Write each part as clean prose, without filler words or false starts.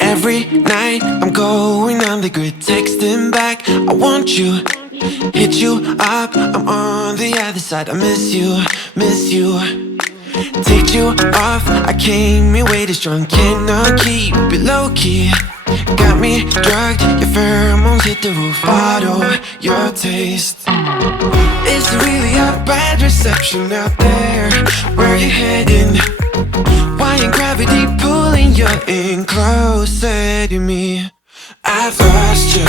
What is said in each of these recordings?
Every night I'm going on the grid, texting back, I want you. Hit you up, I'm on the other side. I miss you, miss you. Take you off, I came in way too strong. Cannot keep it low-key. Got me drugged, your pheromones hit the roof. Bottle your taste. It's really a bad reception out there. Where you heading? Why ain't gravity pulling you in closer to me? I've lost you,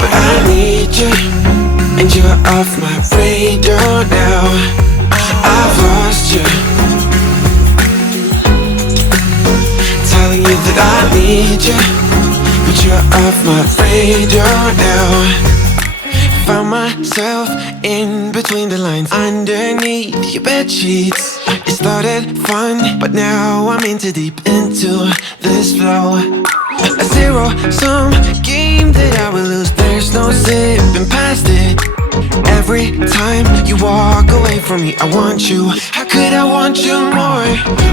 but I need you, and you're off my radar now. I've lost you, telling you that I need you, but you're off my radar now. Found myself in between the lines, underneath your bed sheets. It started fun, but now I'm in too deep into this flow. A zero-sum game that I will lose. There's no zipping past it. Every time you walk away from me, I want you. How could I want you more?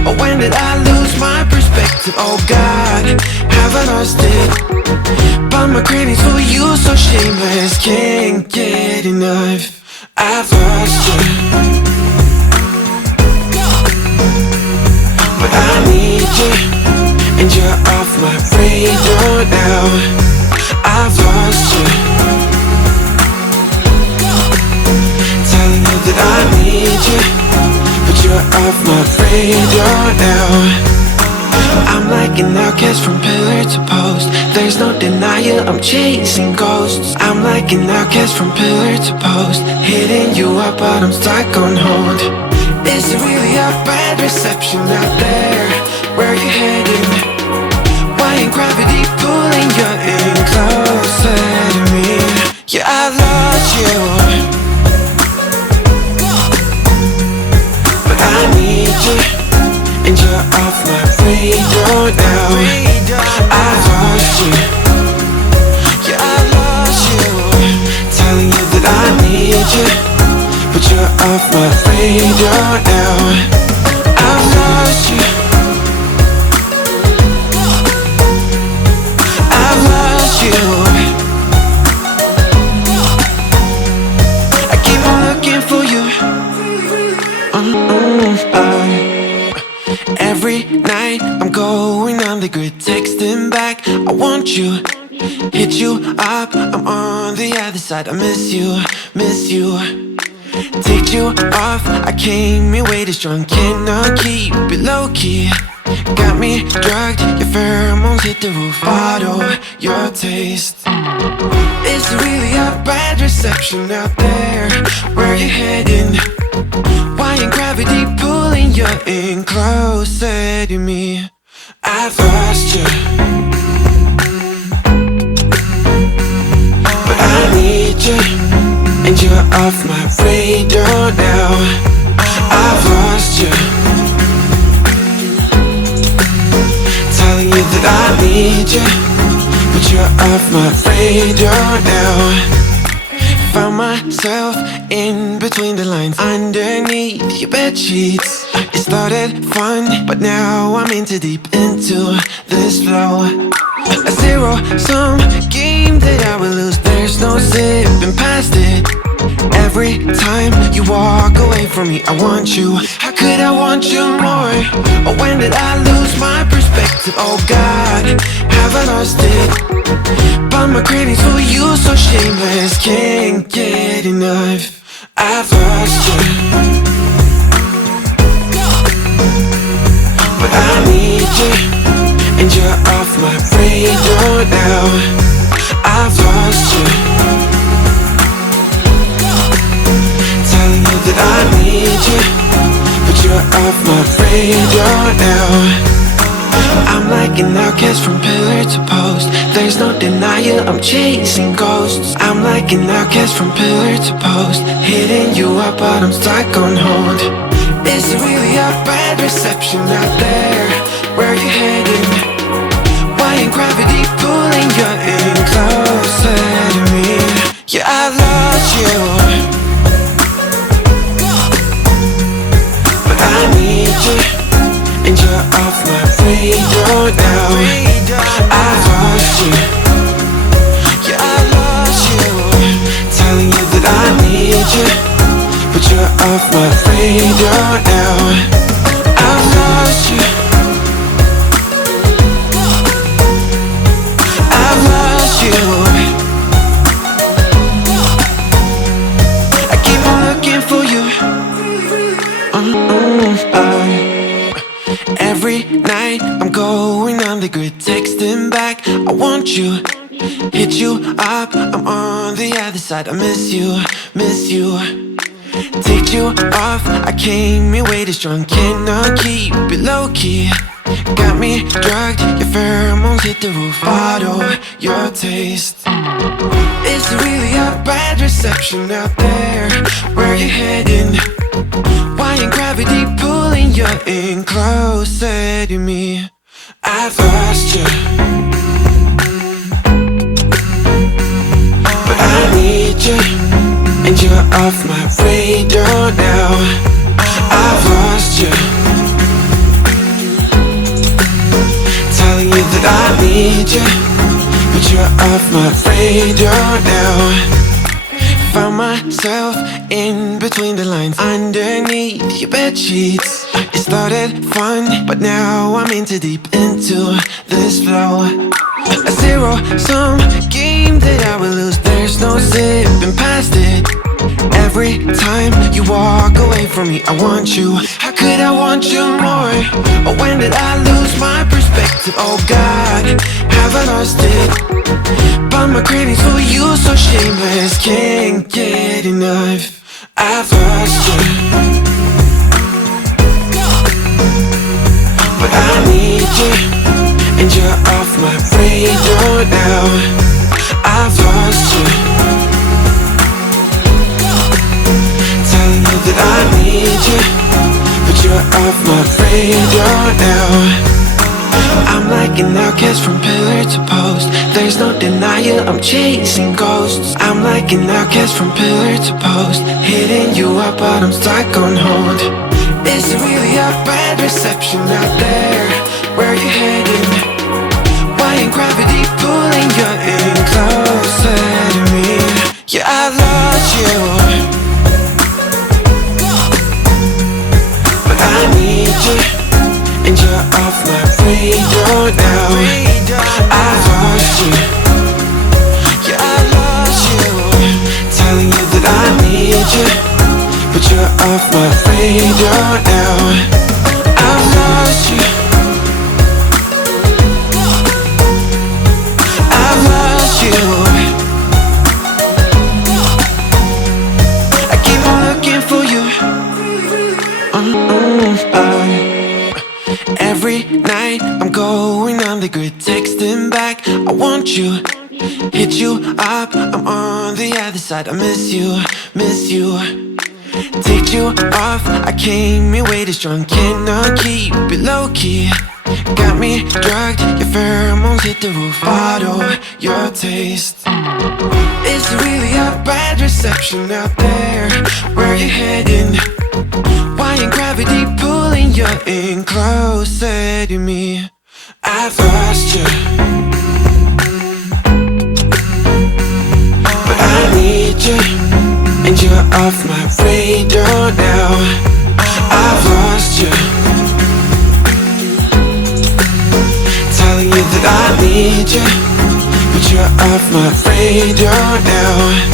Or when did I lose my perspective? Oh God, have I lost it? But my cravings for you so shameless, can't get enough. I've lost you, but I need you, and you're off my radar now. I've lost you, telling you that I need you, but you're off my radar now. I'm like an outcast from pillar to post. There's no denial, I'm chasing ghosts. I'm like an outcast from pillar to post, hitting you up but I'm stuck on hold. Is it really a bad reception out there? Where you heading? Why ain't gravity pulling you in closer to me? Yeah, I've lost you, but I need you, and you're off my radar now. I've lost you, yeah, I lost you, telling you that I need you, but you're off my radar now. I've lost you, I've lost you. I keep on looking for you. Every night I'm going on the grid, texting back, I want you. Hit you up, I'm on the other side. I miss you, miss you. Take you off, I came in way too strong. Cannot keep it low-key. Got me drugged, your pheromones hit the roof. Bottle your taste. It's really a bad reception out there. Where you heading? Why ain't gravity pulling you in closer to me? I've lost you, but I need you, and you're off my radar now. I've lost you, telling you that I need you, but you're off my radar now. Found myself in between the lines, underneath your bed sheets. It started fun, but now I'm in too deep into this flow. A zero-sum game that I will lose. There's no zipping past it. Every time you walk away from me, I want you. How could I want you more? Or when did I lose my perspective? Oh God, have I lost it? But my cravings for you so shameless, can't get enough. I've lost you, but I need you, and you're off my radar now. I've lost you, telling you that I need you, but you're off my radar now. I'm like an outcast from pillar to post. There's no denial, I'm chasing ghosts. I'm like an outcast from pillar to post, hitting you up but I'm stuck on hold. Is it really a bad reception out there? Where you heading? Why ain't gravity pulling you in closer to me? Yeah, I've lost you, but I you, and you're off my radar now. I've lost you, yeah, I lost you. Telling you that I need you, but you're off my radar now. I've lost you, I've lost you. I keep on looking for you. Every night I'm going on the grid, texting back, I want you. Hit you up, I'm on the other side. I miss you, miss you. Take you off, I came here way too strong. Cannot keep it low key. Got me drugged, your pheromones hit the roof. Bottle your taste. It's really a bad reception out there. Where you heading? Why ain't gravity pulling you in closer to me? I've lost you, but I need you, and you're off my radar now. I've lost you, telling you that I need you, but you're off my radar now. Found myself in between the lines, underneath your bed sheets. It started fun, but now I'm in too deep into this flow. A zero-sum game that I will lose. There's no zipping past it. Every time you walk away from me, I want you. How could I want you more? Or when did I lose my perspective? Oh God, have I lost it? But my cravings for you so shameless, can't get enough. I've lost you, but I need you, and you're off my radar now. I've lost you, telling you that I need you, but you're off my radar now. I'm like an outcast from pillar to post. There's no denial, I'm chasing ghosts. I'm like an outcast from pillar to post, hitting you up but I'm stuck on hold. Is it really a bad reception out there? Where you heading? Why ain't gravity pulling you in closer to me? Yeah, I lost you, but I need you, and you're off my radar now. I've lost you, yeah, I lost you. Telling you that I need you, but you're off my radar now. I've lost you, I've lost you. I keep on looking for you. Every night I'm going on the grid, texting back, I want you. Hit you up, I'm on the other side. I miss you, miss you. Take you off, I came here way too strong. Cannot keep it low key. Got me drugged, your pheromones hit the roof. Bottle your taste. It's really a bad reception out there. Where you heading? Why ain't gravity pulling you in closer to me? I've lost you, but I need you, and you're off my radar now. I've lost you, telling you that I need you, but you're off my radar now.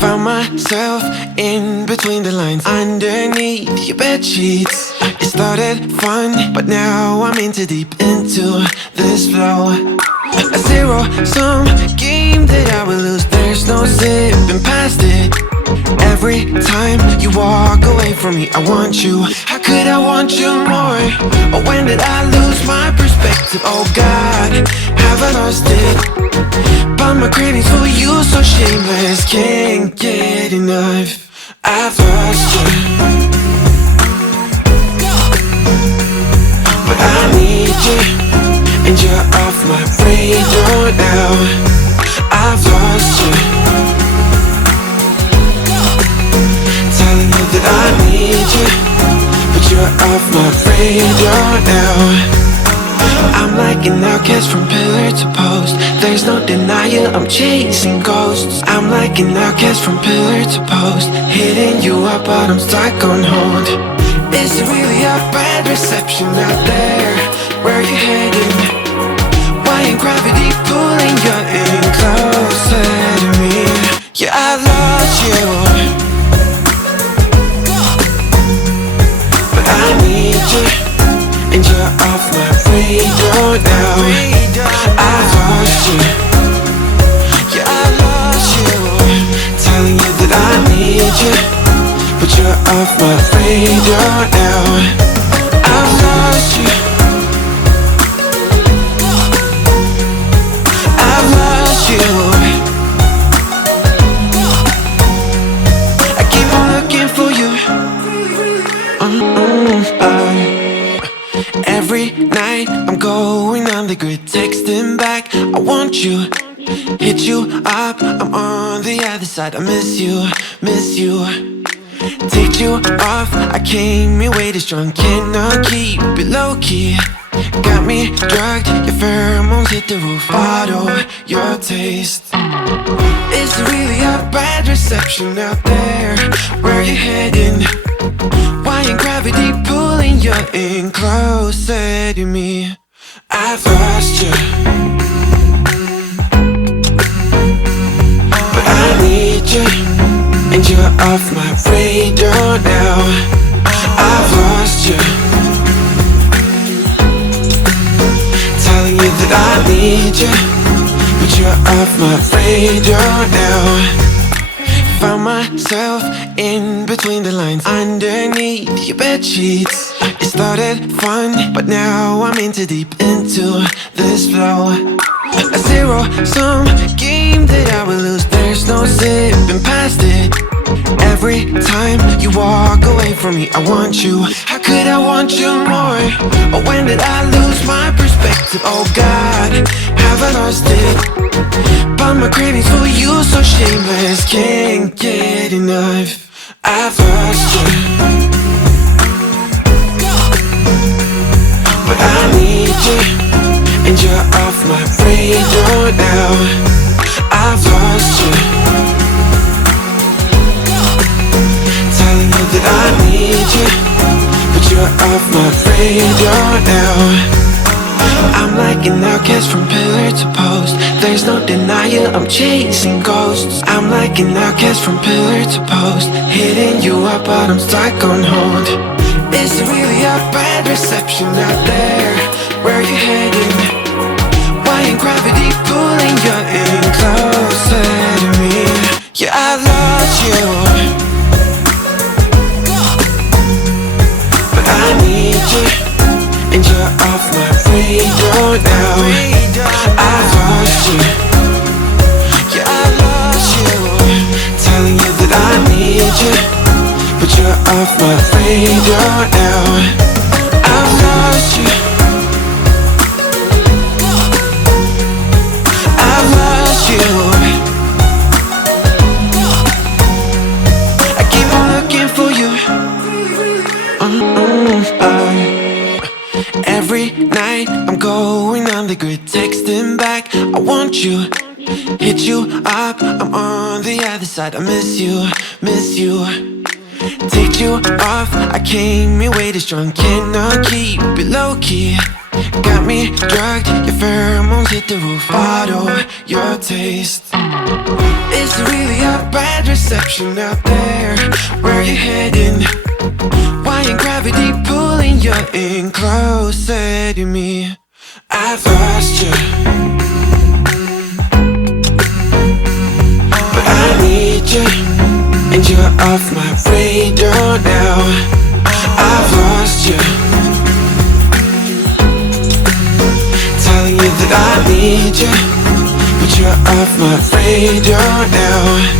Found myself in between the lines, underneath your bed sheets. It started fun, but now I'm in too deep into this flow. A zero-sum game that I will lose. There's no zipping past it. Every time you walk away from me, I want you. How could I want you more? Or when did I lose my perspective? Oh God, have I lost it? But my cravings for you so shameless, can't get enough. I've lost you, but I need you, and you're off my radar now. I've lost you, telling you that I need you, but you're off my radar now. I'm like an outcast from pillar to post. There's no denial, I'm chasing ghosts. I'm like an outcast from pillar to post, hitting you up but I'm stuck on hold. Is it really a bad reception out there? Where you heading? Why ain't gravity pulling you in closer to me? Yeah, I lost you, but I need you, and you're off my radar now. I've lost you, yeah, I lost you, telling you that I need you, but you're off my radar now. I've lost you, I've lost you. I keep on looking for you. Every night I'm going on the grid, texting back, I want you, hit you up, I'm on the other side. I miss you, miss you. Take you off, I came here way too strong, cannot keep it low key. Got me drugged, your pheromones hit the roof, bottle your taste. Is it really a bad reception out there? Where you heading? Why ain't gravity pulling you in closer to me? I've lost you, but I need you, and you're off my radar now. I've lost you, telling you that I need you, but you're off my radar now. Found myself in between the lines, underneath your bed sheets. It started fun, but now I'm in too deep into this flow. A zero-sum game that I will lose, there's no zipping past it. Every time you walk away from me, I want you. How could I want you more? Or when did I lose my perspective? Oh God, have I lost it? But my cravings for you so shameless, can't get enough. I've lost you, but I need you, and you're off my radar now. I've lost you, telling you that I need you, but you're off my radar now. I'm like an outcast from pillar to post. There's no denial, I'm chasing ghosts. I'm like an outcast from pillar to post, hitting you up but I'm stuck on hold. Is it really a bad reception out there? Where you heading? Why ain't gravity pulling you in closer to me? Yeah, I lost you, but I need you, and you're off my radar now. I've lost you, yeah, I lost you, telling you that I need you, but you're off my radar now. I've lost you, I've lost you. I keep on looking for you. Every night I'm going on the grid, texting back, I want you, hit you up, I'm on the other side. I miss you, miss you. Take you off, I came here way too strong, cannot keep it low key. Got me drugged, your pheromones hit the roof, bottle your taste. Is it really a bad reception out there? Where you heading? Why ain't gravity pulling you in closer to me? I've lost you, but I need you, and you're off my radar now. I've lost you, telling you that I need you, but you're off my radar now.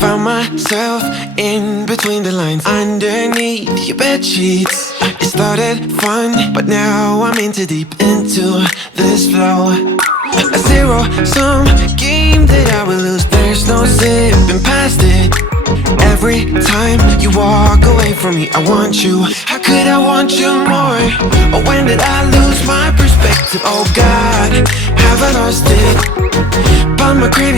Found myself in between the lines, underneath your bed sheets. It started fun, but now I'm in too deep into this flow. A zero-sum game that I will lose, there's no zipping past it. Every time you walk away from me, I want you. How could I want you more? Or when did I lose my perspective? Oh God, have I lost it? But my cravings